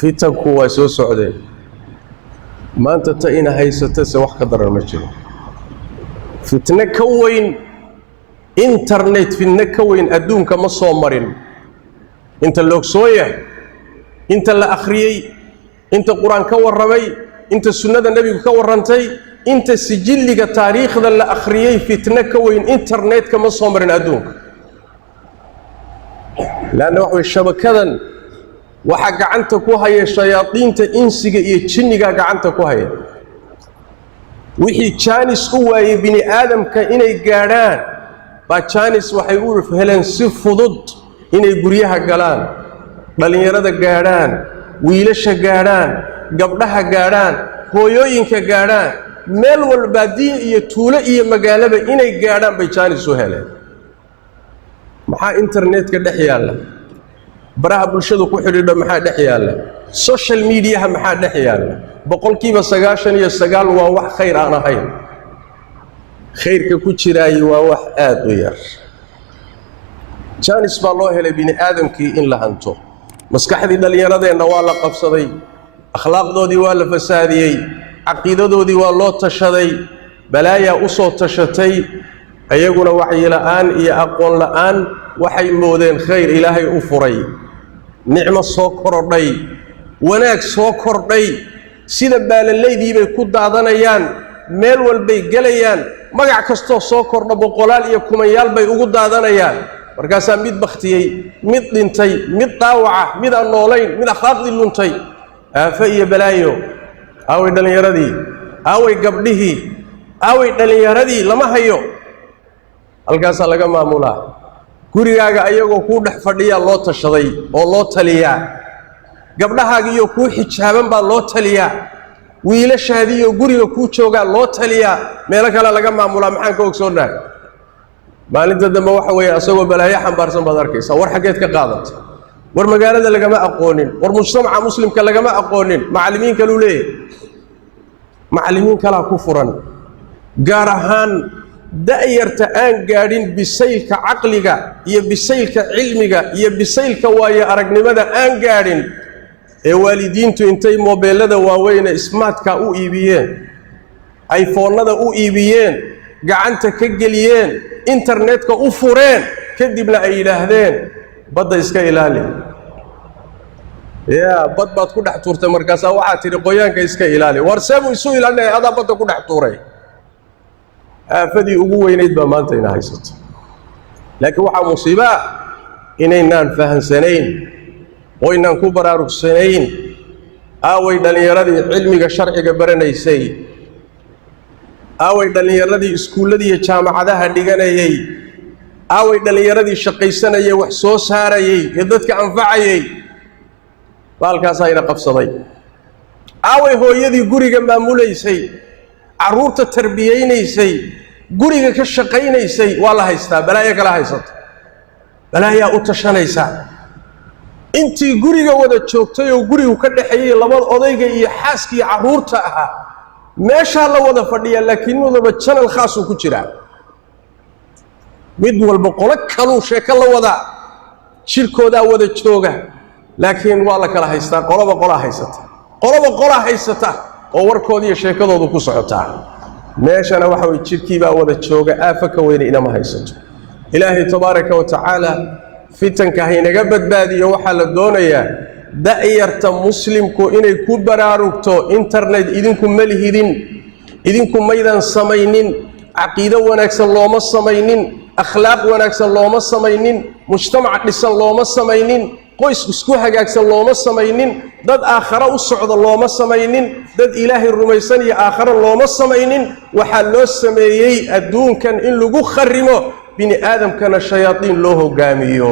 fitanku waa soo socdeen maanta ta ina haysato se wax ka daran ma jiro fitna ka weyn internet fitna ka weyn aduunka ma soo marin inta loo soo yahay inta la akhriyay inta quraan ka warramay inta sunnada nabiga ka warrantay inta sijilliga taariikhda la akhriyay fitna ka weyn internet ka ma soo marin aduunka laana wax shabakadan waxa gacanta ku haya shayaadiinta insiga iyo jinniga gacanta ku haya wixii jaanis u waayay bini aadamka inay gaadhaan ba jaanis waxay u heleen si fudud inay guryaha galaan dhalinyarada gaadhaan wiilasha gaadhaan gabdhaha gaadhaan hooyooyinka gaadhaan meel walba diin iyo tuulo iyo magaalaba inay gaadhaan bay jaanis u heleen maxaa internetka dhex yaala baraha bulshadu ku xidhiidho maxaa dhex yaala social media maxaa dhex yaala boqolkiiba 99 waa wax kheyr aan ahayn kheyrka ku jiraay waa wax aad u yar jaanis baa loo helay bini aadamkii in la hanto maskaxdii dhalinyaradeenna waa la qabsaday akhlaaqdoodii waa la fasaadiyey caqiidadoodii waa loo tashaday balaaya u soo tashatay ayaguna wacyi la'aan iyo aqoon la'aan waxay moodeen kheyr ilaahay u furay nicmo soo korodhay wanaag soo kordhay sida baalaleydii bay ku daadanayaan meel walbay galayaan magac kastoo soo kordho boqolaal iyo kumanyaal bay ugu daadanayaan markaasaa mid baktiyey mid dhintay mid dhaawaca mid aan noolayn mid akhlaaqdii luntay aafa iyo balaayo aaway dhalinyaradii aaway gabdhihii aaway dhalinyaradii lama hayo halkaasaa laga maamulaa gurigaaga ayagoo kuu dhex fadhiyaa loo tashaday oo loo taliyaa gabdhahaagiiyo kuu xijaaban baa loo taliyaa wiilashaadiiyo guriga kuu joogaa loo taliyaa meelo kale laga maamulaa maxaan ka ogsoonahay maalinta dambe waxa weeye asagoo balaayo xambaarsan baad arkaysaa war xaggeed ka qaadatay war magaalada lagama aqoonin war mujtamaca muslimka lagama aqoonin macallimiin kaluu leeyahay macallimiin kalaa ku furan gaar ahaan da'yarta aan gaadhin bisaylka caqliga iyo bisaylka cilmiga iyo bisaylka waayo aragnimada aan gaadhin ee waalidiintu intay moobeelada waaweyne smartka u iibiyeen iPhone-nada u iibiyeen gacanta ka geliyeen internetka u fureen kadibna ay yiraahdeen badda iska ilaali bad baad ku dhex tuurtay markaas waxaa tiri qoyaanka iska ilaali war seebu isu ilaalinay adaa badda ku dhex tuuray aafadii ugu weynayd baa maanta ina haysato laakiin waxaa musiibo ah inaynaan fahansanayn oo inaan ku baraarugsanayn aaway dhalinyaradii cilmiga sharciga baranaysay aaway dhalinyaradii iskuullada iyo jaamacadaha dhiganayay aaway dhalinyaradii shaqaysanayay wax soo saarayay ee dadka anfacayay baalkaas ayna qabsaday aaway hooyadii guriga maamulaysay caruurta tarbiyeynaysay guriga ka shaqaynaysay waa la haystaa balaayo kala haysato balaayaa u tashanaysa intii guriga wada joogtay oo gurigu ka dhaxeeyay labada odayga iyo xaaska iyo caruurta ahaa meesha la wada fadhiya laakiin wadaba channel khaas ku jira mid walba qolo kale sheeko la wada shirkooda wada jooga laakiin waa la kala haystaa qoloba qola haysata oo warkood iyo sheekadoodu ku socotaa meeshana waxa way jirkii baa wada jooga aafaka weyn inama haysato ilaahi tabaaraka wa taala fitanka haynaga badbaadiyo waxa la doonayaa da'yarta muslimku inay ku baraarugto internet idinku malihidin idinku maydan samaynin caqiido wanaagsan looma samaynin akhlaaq wanaagsan looma samaynin mujtamac dhisan looma samaynin qoys isku hagaagsan looma samaynin dad aakhara u socdo looma samaynin dad ilaahay rumaysan iyo aakhara looma samaynin waxa loo sameeyay aduunkan in lagu kharimo bini aadamkana shayaadiin loo hogaamiyo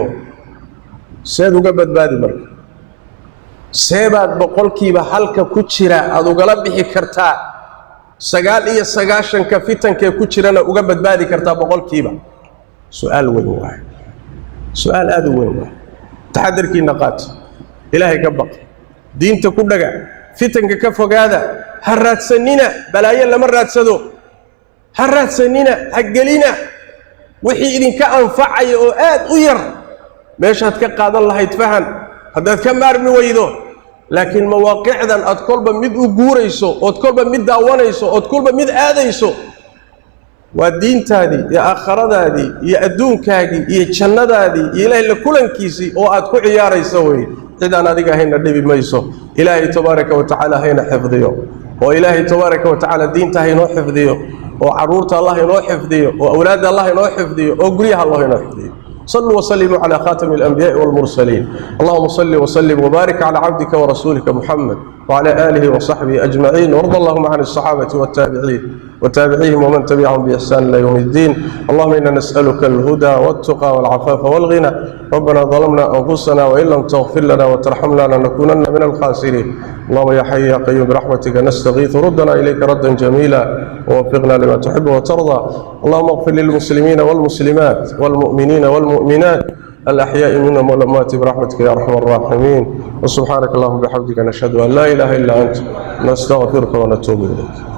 seed uga badbaadi marka seebaad boqolkiiba halka ku jira aad ugala bixi kartaa 99 ka fitankee ku jirana uga badbaadi kartaa boqolkiiba su'aal weyn waay su'aal aad u weyn waay taxadarkii naqaat ilaahay ka baq diinta ku dhaga fitanka ka fogaada ha raadsanina balaayo lama raadsado ha raadsanina ha gelina wixii idinka anfacay oo aad u yar meeshaad ka qaadan lahayd fahan haddaad ka maarmi weydo لكن مواقع ذن أتكل بمد أجوريسو أتكل بمد داوانيسو أتكل بمد آديسو والدين تادي يا آخر هذه يا أدونك هذه يا جنة هذه إلهي لكل كيسي أو أتكل عياري سوي إذا أنا ذيك هنا النبي ميسو إلهي تبارك وتعالى هنا حفظيه وإلهي تبارك وتعالى الدين تهينو حفظيه وعرورة الله ينو حفظيه وأولاد الله ينو حفظيه وقريها الله ينو حفظيه صلوا وسلموا على خاتم الأنبياء والمرسلين اللهم صل وسلم وبارك على عبدك ورسولك محمد وعلى آله وصحبه أجمعين وارض اللهم عن الصحابة والتابعين وتابعيهم ومن تبعهم بإحسان إلى يوم الدين اللهم إنا نسألك الهدى والتقى والعفاف والغنى ربنا ظلمنا أنفسنا وإن لم تغفر لنا وترحمنا لنكونن من الخاسرين اللهم يا حي يا قيوم برحمتك نستغيث ردنا إليك ردا جميلا ووفقنا لما تحب وترضى اللهم اغفر للمسلمين والمسلمات والمؤمنين والمؤمنات الأحياء منهم والأموات برحمتك يا أرحم الراحمين وسبحانك اللهم وبحمدك نشهد أن لا إله إلا أنت نستغفرك ونتوب إليك